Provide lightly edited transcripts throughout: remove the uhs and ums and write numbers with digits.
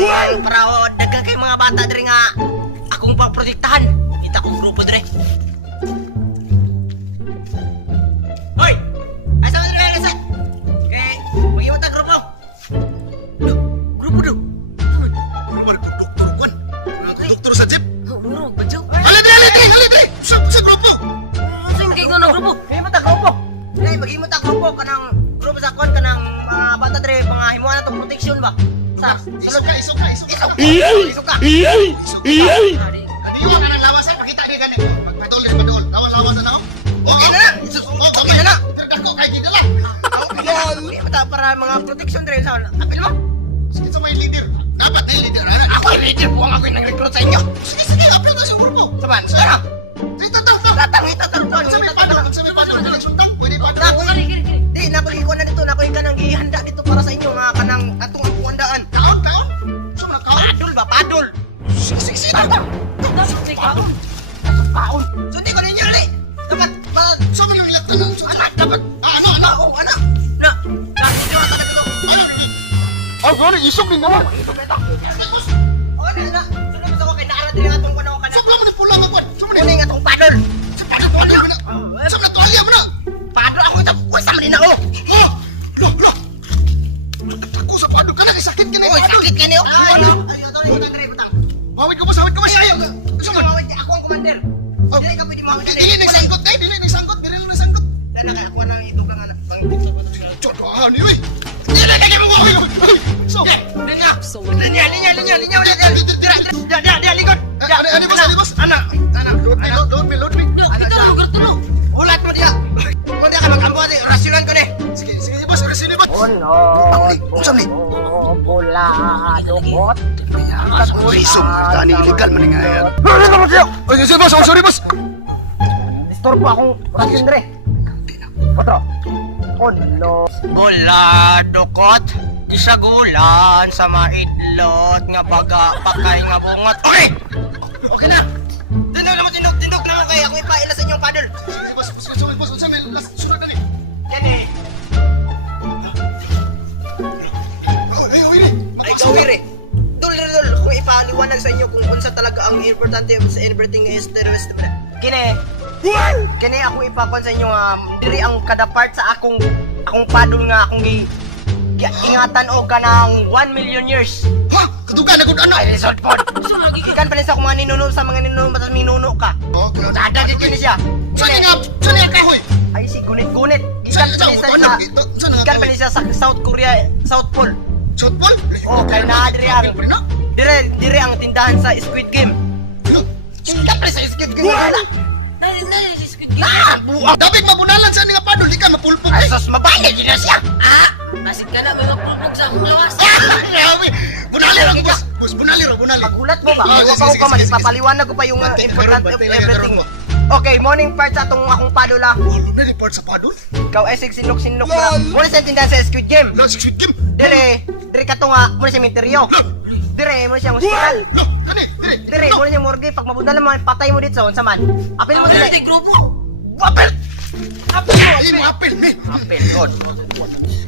para dagang kay mga bata diri nga akong paprotektahan. Kita kong grupo diri. Hoy! Asa man diri asa? Eh, mag-iwata grupo. Grupo do. Lumar ko doktor kwan. Doktor sa jeep. Murag ba jo? Halidri. Sa grupo. Sing kay ngono grupo. Kay mata grupo. Dai mag-imot ta grupo kanang grupo sa kon kanang mga bata diri mga himuan na to protection ba? Sa sulod Isok ka. Isuka. Adiwa ka ng lawasan, makita di gani. Magpadol. Lawan-lawasan na ako. Okay na. Okay na. Dako kay gidala. Kay mata para mga protection diri sa apil mo. Sige sa may leader. Dapat ay leader. Ako yung leader po ang ako yung nag-recruit sa inyo. Sige, upload na sa grupo. Saban, sana. Tatang. Tatang, itatang. Sa may padol, pwede pa. Nako, di, nakuhin ko na dito. Nakuhin ka nang ihanda dito para sa inyo. Nga kanang atong ang puwandaan. Kaon. So na kaon. Padol ba? Padol. Sige. Tatang. Kaon. Sundi ko ninyo, li. Dapat, So man yung ilang tanong. anak, dapat. Ano? Oo, anak. Na, nakikita ka na dito. Oh, gano'n, isok din naman. Oo, na. Sunod mo sa ko, kay naara din ang atong panahon ka na. Sok lang mo ni pula magwan. Sok mo ni. Kuning atong padol. Sa padol mo na. Sa na tuwalya mo na. Padol ako ito. Uy, sama din ako. Ha? Lo. Ako sa padol ka na, sakit ka na. Uy, sakit ka niyo. Ayaw, ito na yung tandri, butang. Hawid ka ba? Ayaw. Gusto mo, ako ang commander. Dili ka pwede mawag Dili nagsanggot. Dili nagsanggot. Sana kaya ako nang itog lang anak. Chodohan niyo eh. Dili ka mo. So. Linya ulit. Dia likod. Ano boss? Anak. Load me. Tulo. Ulat mo dia. Kung dia ka mag-ambo, rasyunan ko deh. Sige boss, resini boss. Unsam ni? Pula, dukot. Isog, tani illegal man nga yan. Oh, sorry boss. Disturbo akong rasyon dre. Otro. Ulo. Pula, dukot. Isagulan sa maidlot nga baga pakay nga bungot. Okay na. Tindog na mo kay ako ipaila sa inyong paddle. Sige boss, sorry boss. Unsam ni? Last sunod na ni. Yan eh. Ay, gawin eh. Dul, kung ipaliwanag sa inyo kung unsa talaga ang importante sa everything is the rest of it. Kini ako ipakon sa inyo nga diri ang kada part sa akong paddle nga akong ingatan o kanang 1 million years. Ha? Katugan na gud ano? Ay, resort po. Ikan pa rin sa mga ninuno sa mga ninuno batas minuno ka. Oh, kuno. Sada gid kini siya. Saan nga kahoy? Ay si gunit. Ikan pa rin siya sa South Korea, South Pole. South Pole? Oh, kay na diri ang dire ang tindahan sa Squid Game. Ikan pa rin sa Squid Game. Nari si Squid Game. Buang. Dabig mabunalan sa nga padol, di ka mapulpog. Ay, sus, mabalik yun na siya. Basit ka na, may mapulpog sa akong lawas. Bunali ra boss. Boss, bunali. Magulat mo ba? Oh, Iwa pa ko sige, pa, sige. papaliwanag ko pa yung important of everything. Okay, morning part sa akong padula. Walo na report sa padol. Ikaw ay sinok na. Muna sa tindahan sa Squid Game. Last Squid Game. Dire ka to nga, muna sa cementerio. Dire, muna siya hospital. Kani, Dire, muna siya morgue. Pag mabunda naman, patay mo dito sa man. Apil mo Ano dili. yung grupo? Apil! Ay, maapil ni. Apil, God.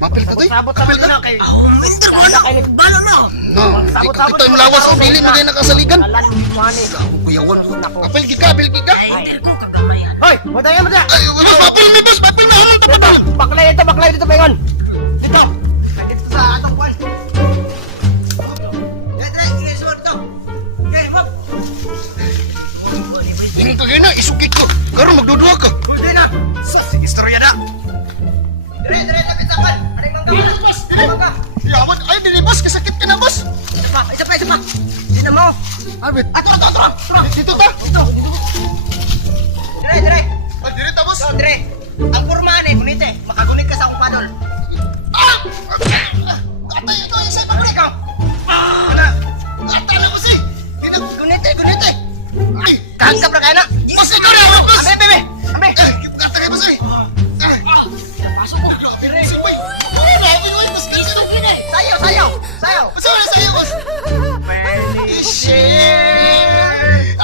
Maapil ka to. Sabot na kay... Minter ko na. Bala na. No, ito yung lawas o dili mo kayo nakasaligan. Kalan, mani. Kuyawan. Apil gika. Minter ko, kagamayan. Hoy, mataya. Ay, maapil ni boss, maapil na. Baklay dito, Pengon. Dito sa atong kwan. Dire, inisod to. Okay, hop. Tingin ka gina, isukit ko. Karon magdudua ka. Hindi na. Sa istorya na. Dire, lapit sa kwan. Aring mangga. Boss, Mangga. yaman. Ay, dili boss, kasakit ka na boss. Isa pa. Sino mo? Arbit. Atro. Dito ta. Dire. Ay, dili ta boss. So, dire. Ang pormahan eh, gunite. Makagunit ka sa akong padol. Ah! Atay, ito yung isa Ano ikaw? Ana. Atay na boss eh. Gunite. Ay, Kahangkap na kaya na. boss, ikaw na, boss. Ambe. Atay, boss eh. Pasok mo. Sipay. Ay, grabe mo, boss. Kasi nung gina. Sayaw. Basta wala sa'yo, boss. Shit.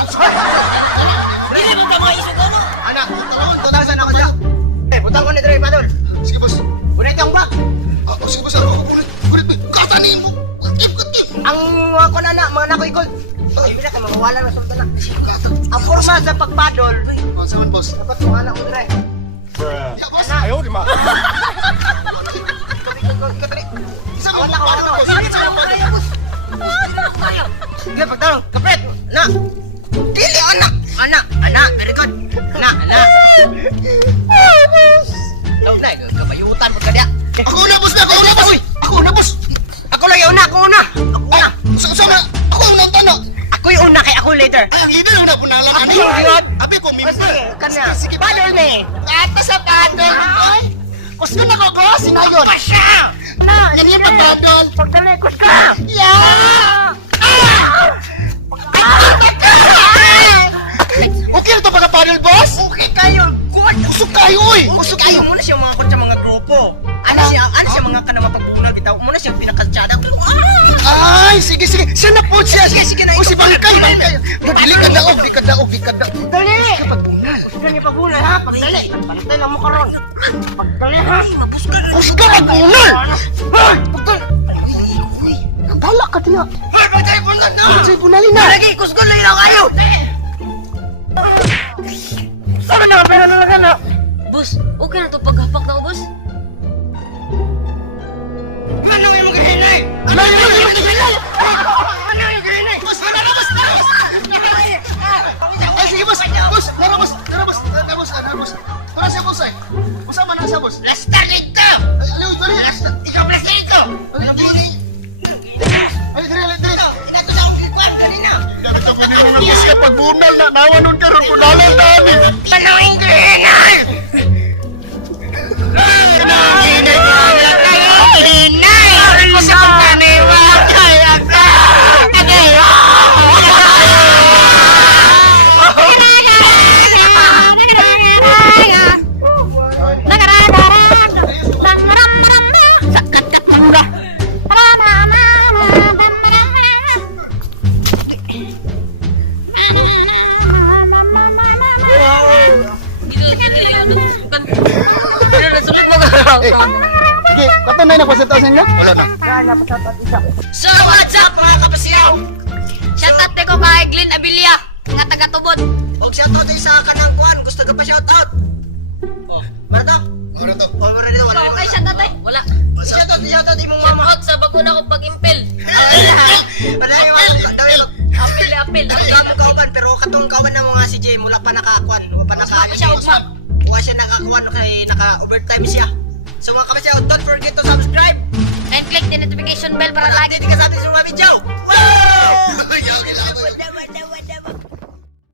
Dili mo ka mga isip ko, no? Anak, 2,000 ako dyan. Butang ko ni Dre Padol. Sige, boss. Gunit ang bag. Sige, boss. Kulit mo. Katanin mo. Kutip. Ang mga Tol. Ay, bila ka mawala na sultan na. Ang forma sa pagpadol. Oh, saman boss. Dapat yung anak mo dire. Ya, boss. Anak. di ma. Isa Awat mo ako, awat ako. Sige, sa pa. Sige, pagtanong. Kapret. Na. Dili, anak. Anak. Very good. Anak. Tawag na, kabayutan mo ka diya. Ako na boss. Ako na boss. Ako lang yung una, ako una. Sama, ako ang nantano. Ako yung una, kaya ako later. Ay, ang leader na punalan Ako yun. Abi ko O sige, kanya. Sige, Paddle me. Ata sa paddle. Ay. Gusto na ko boss, sinayon. Pasya! Na, Yan yung paddle. pagtalikos ka! Yeah! Okay na to pagka-paddle boss? Okay kayo, good! Usok kayo oy. Usok kayo! Muna siya mga sa mga grupo. Ano siya mga kanama pagpunan kita. Muna siya pinakatsada. Ay, sige. Siya na po siya. Sige na. O si Bangkay. Dili ka daog. Dali! Pagpunal. Gusto niyo pagpunan ha? Pagdali! Pagdali lang mo karon. Pagdali ha? Usga pagpunal. Hoy! Pagdali! Bala ka diya. Hoy! Pagdali punan na! Say punalin na. Lagi! Kusgon lang yun kayo! Saan na? Pera na lang na! Boss, okay na to paghapak na ko, boss. Ano yung grinay? Ano yung grinay? Ano yung grinay? Boss, tara boss. Ay, sige boss. Tara boss. Tara siya boss ay. Usama na siya boss. Lastar ito! Ay, aliw, dali. Ikaw plastar ito! Ay, dali. Inato sa akong ikuan kanina! Ito pa nila na boss kapag bunal na. Nawanon ka ron. Punalan na ani. Ano yung grinay? Eh, sige, katanay na pasatasan niya? Wala na. So, what's up, mga kapasiyaw? Shoutout ko kay Glenn Abilia, nga taga-tubod. Og shoutout din sa kanang kuan, gusto ka pa shoutout? Oh, Maratok? Ano to? Oh, Maratok, wala. Ikaw kay shoutout eh? Wala. Shoutout imong mama. Shoutout sa baguna ko pag-impel. Wala yung mga daw yung Apel. Gago kauban pero katong kauban na mga si Jay mula pa nakakuan, wala pa naka. Ako siya ugma. Wala siya nakakuan kay naka-overtime siya. So mga kapatid, don't forget to subscribe. And click the notification bell para lagi Lagi di ka sa atin sa mga video. Wow!